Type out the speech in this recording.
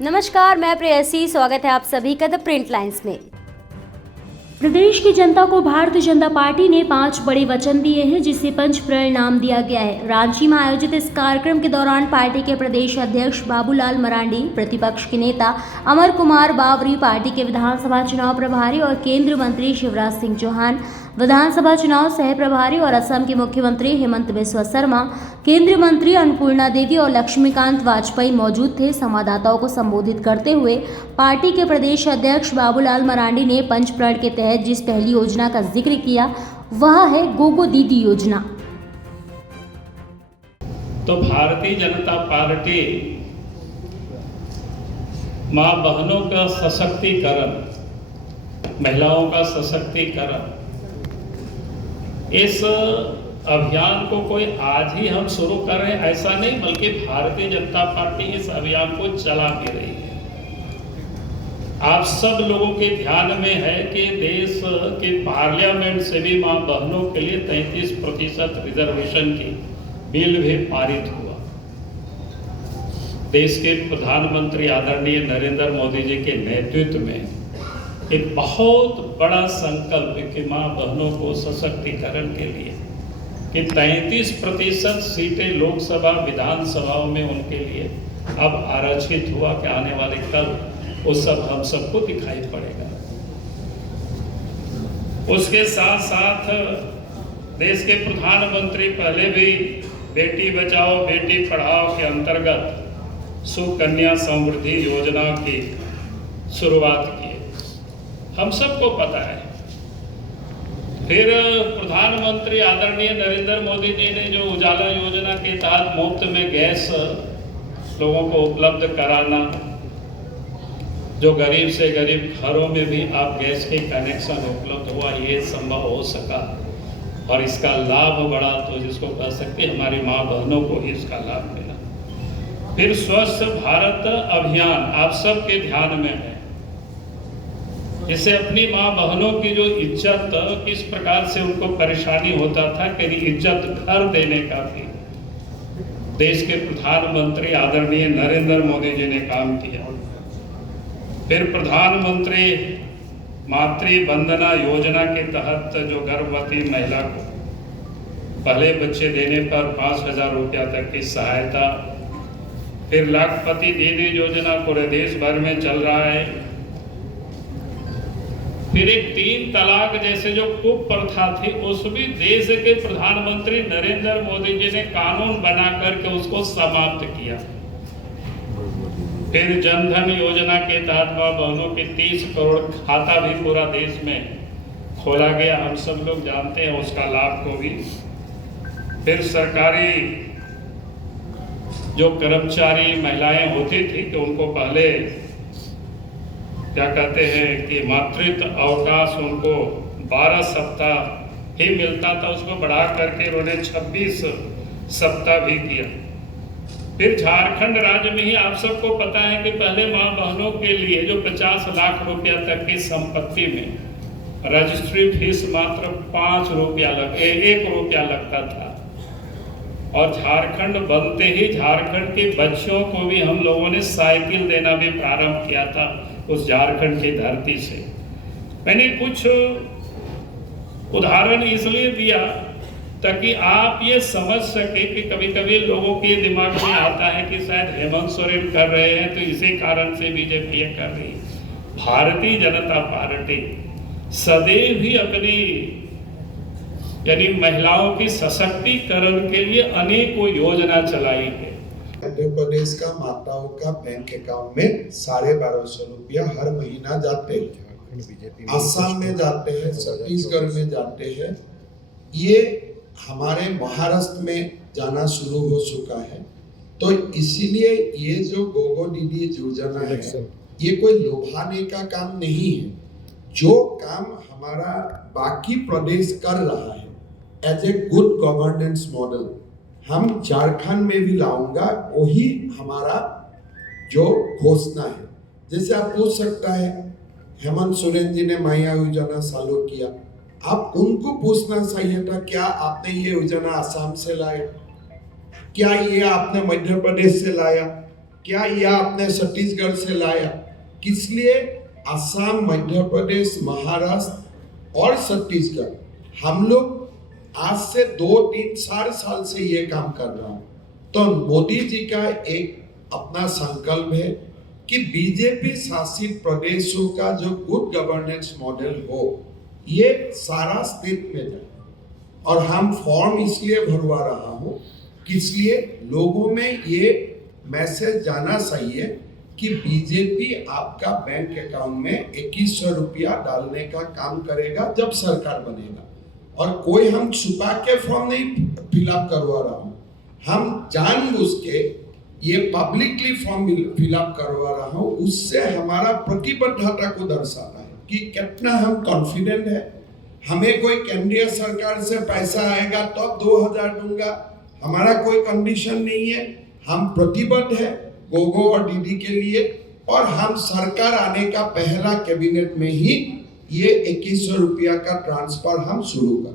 नमस्कार, मैं प्रेयसी। स्वागत है आप सभी का द प्रिंट लाइन्स में। प्रदेश की जनता को भारतीय जनता पार्टी ने 5 बड़े वचन दिए हैं, जिसे पंचप्रण नाम दिया गया है। रांची में आयोजित इस कार्यक्रम के दौरान पार्टी के प्रदेश अध्यक्ष बाबूलाल मरांडी, प्रतिपक्ष के नेता अमर कुमार बावरी, पार्टी के विधानसभा चुनाव प्रभारी और केंद्रीय मंत्री शिवराज सिंह चौहान, विधानसभा चुनाव सह प्रभारी और असम के मुख्यमंत्री हेमंत बिस्वा शर्मा, केंद्रीय मंत्री अन्नपूर्णा देवी और लक्ष्मीकांत वाजपेयी मौजूद थे। संवाददाताओं को संबोधित करते हुए पार्टी के प्रदेश अध्यक्ष बाबूलाल मरांडी ने पंचप्रण के तहत जिस पहली योजना का जिक्र किया वह है गोगो दीदी योजना। तो भारतीय जनता पार्टी मां बहनों का सशक्तिकरण, महिलाओं का सशक्तिकरण, इस अभियान को कोई आज ही हम शुरू कर रहे हैं ऐसा नहीं, बल्कि भारतीय जनता पार्टी इस अभियान को चला भी रही है। आप सब लोगों के ध्यान में है कि देश के पार्लियामेंट से भी मां बहनों के लिए 33% रिजर्वेशन की बिल भी पारित हुआ। देश के प्रधानमंत्री आदरणीय नरेंद्र मोदी जी के नेतृत्व में एक बहुत बड़ा संकल्प कि मां बहनों को सशक्तिकरण के लिए कि 33% सीटें लोकसभा विधानसभाओं में उनके लिए अब आरक्षित हुआ कि आने वाले कल वो सब हम सबको दिखाई पड़ेगा। उसके साथ साथ देश के प्रधानमंत्री पहले भी बेटी बचाओ बेटी पढ़ाओ के अंतर्गत सुकन्या समृद्धि योजना की शुरुआत की, हम सबको पता है। फिर प्रधानमंत्री आदरणीय नरेंद्र मोदी जी ने जो उजाला योजना के तहत मुफ्त में गैस लोगों को उपलब्ध कराना, जो गरीब से गरीब घरों में भी आप गैस के कनेक्शन उपलब्ध हुआ, ये संभव हो सका और इसका लाभ बड़ा, तो जिसको कह सकते हमारी माँ बहनों को ही इसका लाभ मिला। फिर स्वच्छ भारत अभियान आप सबके ध्यान में है, जिससे अपनी माँ बहनों की जो इज्जत, किस प्रकार से उनको परेशानी होता था कि इज्जत घर देने का भी देश के प्रधानमंत्री आदरणीय नरेंद्र मोदी जी ने काम किया। फिर प्रधानमंत्री मातृ वंदना योजना के तहत जो गर्भवती महिला को पहले बच्चे देने पर 5,000 रुपया तक की सहायता। फिर लाखपति दीदी योजना पूरे देश भर में चल रहा है। फिर एक 3 तलाक जैसे जो कुप्रथा थी, उस भी देश के प्रधानमंत्री नरेंद्र मोदी जी ने कानून बना करके उसको समाप्त किया। फिर जनधन योजना के तहत मां बहनों के 30 करोड़ खाता भी पूरा देश में खोला गया, हम सब लोग जानते हैं उसका लाभ को भी। फिर सरकारी जो कर्मचारी महिलाएं होती थी कि उनको पहले क्या कहते हैं कि मातृत्व अवकाश उनको 12 सप्ताह ही मिलता था, उसको बढ़ा करके उन्होंने 26 सप्ताह भी किया। फिर झारखंड राज्य में ही आप सबको पता है कि पहले मां बहनों के लिए जो 50 लाख रुपया तक की संपत्ति में रजिस्ट्री फीस मात्र 1 रुपया लगता था। और झारखंड बनते ही झारखंड के बच्चों को भी हम लोगों ने साइकिल देना भी प्रारंभ किया था उस झारखंड की धरती से। मैंने कुछ उदाहरण इसलिए दिया ताकि आप ये समझ सके कि कभी कभी लोगों के दिमाग में आता है कि शायद हेमंत सोरेन कर रहे हैं तो इसी कारण से बीजेपी ये कर रही है। भारतीय जनता पार्टी सदैव ही अपनी यानी महिलाओं की सशक्तिकरण के लिए अनेकों योजना चलाई है। मध्य प्रदेश का माताओं का बैंक अकाउंट में 1250 रुपया हर महीना जाते हैं, असम में जाते हैं, छत्तीसगढ़ में जाते हैं, ये हमारे महाराष्ट्र में जाना शुरू हो चुका है। तो इसीलिए ये जो गोगो दीदी योजना है, ये कोई लोभाने का काम नहीं है। जो काम हमारा बाकी प्रदेश कर रहा है as a good governance model, हम झारखंड में भी लाऊंगा, वही हमारा जो घोषणा है। जैसे आप पूछ सकता है हेमंत सोरेन जी ने माया योजना चालू किया, आप उनको पूछना चाहिए था क्या आपने ये योजना असम से लाया, क्या ये आपने मध्य प्रदेश से लाया, क्या यह आपने छत्तीसगढ़ से लाया? किस लिए? असम, मध्य प्रदेश, महाराष्ट्र और छत्तीसगढ़ हम लोग आज से 2-3-4 साल से ये काम कर रहा हूं। तो मोदी जी का एक अपना संकल्प है कि बीजेपी शासित प्रदेशों का जो गुड गवर्नेंस मॉडल हो, ये सारा स्टेट में जाए। और हम फॉर्म इसलिए भरवा रहा हूं कि इसलिए लोगों में ये मैसेज जाना चाहिए कि बीजेपी आपका बैंक अकाउंट में 2100 रुपया डालने का काम करेगा जब सरकार बनेगा। और कोई हम छुपा के फॉर्म नहीं फिलअप करवा रहा हूं, हम जानबूझ के ये पब्लिकली फॉर्म फिलअप करवा रहा हूं। उससे हमारा प्रतिबद्धता को दर्शाता है कि कितना हम कॉन्फिडेंट है। हमें कोई केंद्रीय सरकार से पैसा आएगा तो 2000 दूंगा, हमारा कोई कंडीशन नहीं है। हम प्रतिबद्ध है गोगो और दीदी के लिए, और हम सरकार आने का पहला कैबिनेट में ही ये 2100 रुपया का ट्रांसफर हम शुरू कर